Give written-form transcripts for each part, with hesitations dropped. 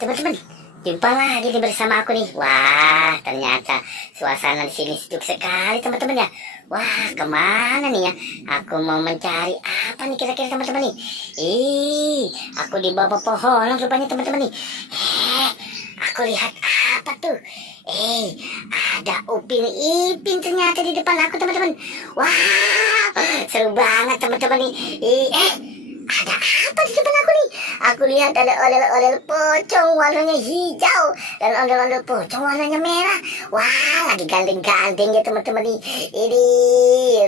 Teman-teman, jumpa lagi nih bersama aku nih. Wah, ternyata suasana di sini sejuk sekali teman-teman ya. Wah, kemana nih ya? Aku mau mencari apa nih kira-kira teman-teman nih? Aku di bawah pohon rupanya teman-teman nih. Aku lihat apa tuh? Ada Upin Ipin ternyata di depan aku teman-teman. Wah, seru banget teman-teman nih. Ada apa di depan aku nih? Aku lihat ada oleh-oleh pocong warnanya hijau dan ondel-ondel pocong warnanya merah. Wah, lagi gandeng-gandeng ya teman-teman nih. Ini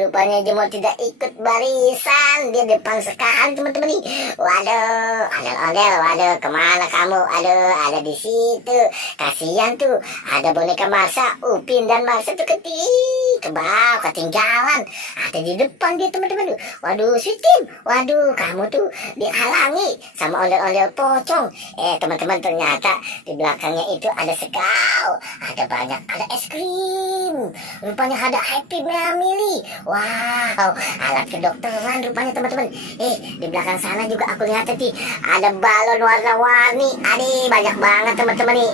rupanya dia mau tidak ikut barisan, dia depan sekali teman-teman nih. Waduh, ondel-ondel, waduh, kemana kamu? Aduh, ada di situ. Kasihan tuh, ada boneka Marsha, Upin dan Marsha tuh ke bawah, ketinggalan. Ada di depan dia teman-teman. Waduh, Sweet Tim, waduh, kamu tuh dihalangi sama ondel-ondel pocong. Teman-teman, ternyata di belakangnya itu ada sekau, ada es krim, rupanya ada Happy Family. Wow, alat kedokteran rupanya teman-teman. Di belakang sana juga aku lihat tadi ada balon warna-warni. Banyak banget teman-teman nih.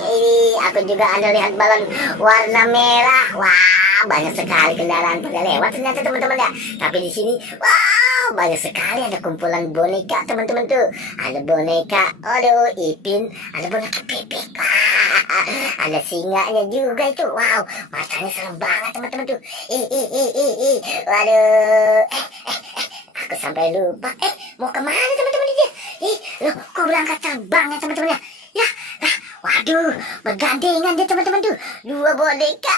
Aku juga ada lihat balon warna merah. Wah, banyak sekali kendaraan pada lewat ternyata teman-teman ya. Tapi di sini, wow, banyak sekali ada kumpulan boneka teman-teman tuh. Ada boneka, aduh, Ipin, ada boneka Bebek. Ada singanya juga itu. Wow, matanya serem banget teman-teman tuh. Waduh. Aku sampai lupa. Mau kemana teman-teman dia? Loh, kok berangkat terbang ya teman-teman ya? Waduh, bergandengan dia teman-teman tuh. Dua boneka.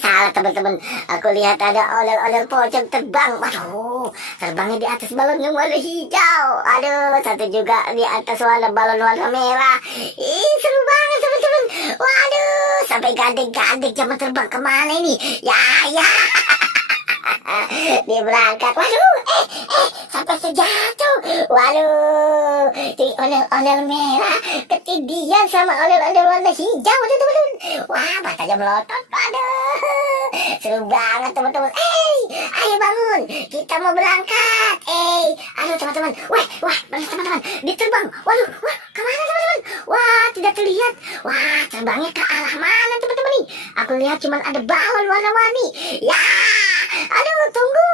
Salah teman-teman. Aku lihat ada oleh-oleh pocong terbang. Waduh, terbangnya di atas balon yang warna hijau. Aduh, satu juga di atas balon warna merah. Seru banget teman-teman. Waduh, sampai gandeng-gandeng zaman terbang kemana ini? Ya. Dia berangkat. Waduh, sampai sejatuh. Waduh, si ondel-ondel merah ketinggian sama ondel-ondel warna hijau teman-teman. Wah, matanya melotot. Waduh, seru banget teman-teman. Ayo bangun, kita mau berangkat. Aduh teman-teman. Wah, mana teman-teman? Diterbang. Waduh, kemana teman-teman? Wah, tidak terlihat. Wah, terbangnya ke arah mana teman-teman nih? Aku lihat cuma ada balon warna-warni. Ya, aduh, tunggu.